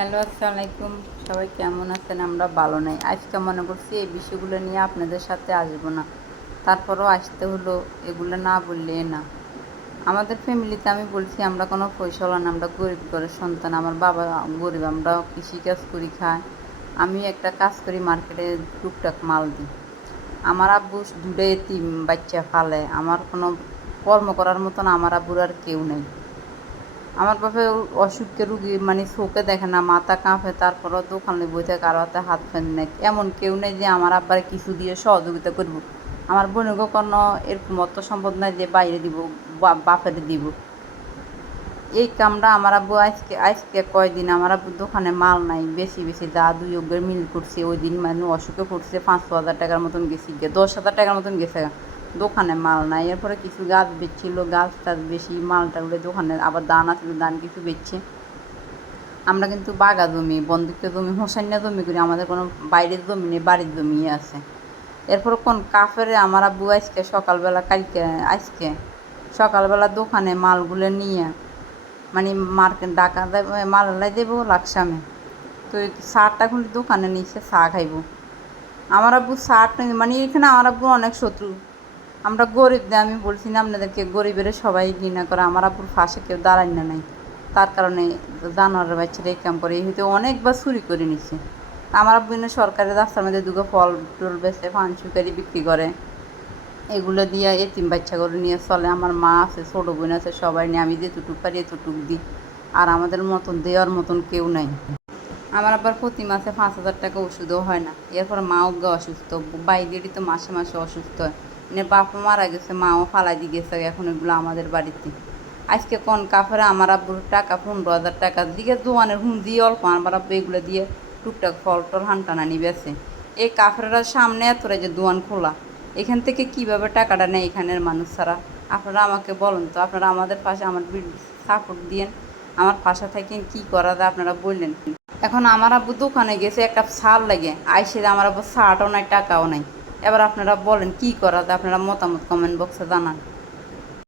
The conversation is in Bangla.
হ্যালো, আসসালামু আলাইকুম। সবাই কেমন আছেন? আমরা ভালো নাই। আজকে মনে করছি এই বিষয়গুলো নিয়ে আপনাদের সাথে আসবো না, তারপরও আসতে হলো। এগুলো না বললে না। আমাদের ফ্যামিলিতে আমি বলছি আমরা কোনো পয়সাওয়ালা না, আমরা গরিব ঘরের সন্তান। আমার বাবা গরিব, আমরা কৃষিকাজ করি খাই। আমি একটা কাজ করি, মার্কেটে টুকটাক মাল দিই। আমার আব্বু দুটো এতিম বাচ্চা ফালে, আমার কোনো কর্ম করার মতন আমার আব্বুর আর কেউ নেই। আমার বাপে অসুখকে রুগী মানে চোখে দেখে না, মাথা কাঁপে, তারপরও দোকানে বই থেকে কারো হাতে হাত ফেন নেই। এমন কেউ নেই যে আমার আব্বার কিছু দিয়ে সহযোগিতা করব। আমার বোনকে কোনো এরকম অর্থ সম্পদ নাই যে বাইরে দিব, বাপের দিব। এই কামটা আমার আব্বু আজকে আজকে কয়দিন আমার আব্বুর দোকানে মাল নাই, বেশি বেশি যা দুই অগ্রের মিল করছে। ওই দিন মানে অসুখে পড়ছে, 500,000 টাকার মতন গেছি, 10,000 টাকার মতন গেছে। দোকানে মাল নাই, এরপরে কিছু গাছ বেচছিল, গাছ টাছ বেশি মালটা উঠে দোকানে আবার দান আছে, দান কিছু বেচছে। আমরা কিন্তু বাগা জমি, বন্ধুত্ব জমি, হোসাইনা জমি করি, আমাদের কোনো বাইরের জমি নেই, বাড়ির জমি আছে। এরপর কোন কাফেরে আমার আব্বু আজকে সকালবেলা, কালকে আজকে সকালবেলা দোকানে মালগুলো নিয়ে মানে মার্কেট ডাকা দেবো, মালাই দেবো লাকসামে। তো সারটা খুলে দোকানে নিচ্ছে, চা খাইব। আমার আব্বু সার মানে এখানে আমার আব্বু অনেক শত্রু। আমরা গরিব দিয়ে আমি বলছি না আপনাদেরকে, গরিবের সবাই ঘৃণা করে। আমার আব্বুর ফাঁসে কেউ দাঁড়ায় না নাই, তার কারণে জানোয়ারের বাচ্চারা এই কাম করে। এই হয়তো অনেকবার চুরি করে নিচ্ছে। আমার আব্বু এনে সরকারি রাস্তার মধ্যে দুটো ফল টল বেচে, পান সুপারি বিক্রি করে। এগুলো দিয়ে এতিম বাচ্চা করে নিয়ে চলে। আমার মা আছে, ছোটো বোন আছে, সবাই নিয়ে আমি যেটুকু পারি এতটুক দিই। আর আমাদের মতন দেওয়ার মতন কেউ নাই। আমার আবার প্রতি মাসে 5,000 টাকা ওষুধও হয় না। এরপর মাও অসুস্থ, বাইরেরই তো মাসে মাসে অসুস্থ হয়। মানে বাপা মারা গেছে, মাও ফালাই দিয়ে গেছে, এখন এগুলো আমাদের বাড়িতে। আজকে কোন কাফেরে আমার আব্বুর টাকা 15,000 টাকা দিকে দোয়ানের হুম দিয়ে অল্প আমার আব্বু এগুলো দিয়ে টুকটাক ফল টল হানটানা নিবেছে। এই কাফেররা সামনে এতটা যে দোয়ান খোলা, এখান থেকে কিভাবে টাকাটা নেয় এখানের মানুষ ছাড়া? আপনারা আমাকে বলুন তো, আপনারা আমাদের পাশে আমার সাপোর্ট দিয়েন, আমার পাশে থাকেন, কী করা যায় আপনারা বললেন। এখন আমার আব্বু দোকানে গেছে একটা সার লাগে, আইসে আমার আব্বু শার্টও নাই, টাকাও নাই। এবার আপনারা বলেন কী করা যায়, আপনারা মতামত কমেন্ট বক্সে জানান।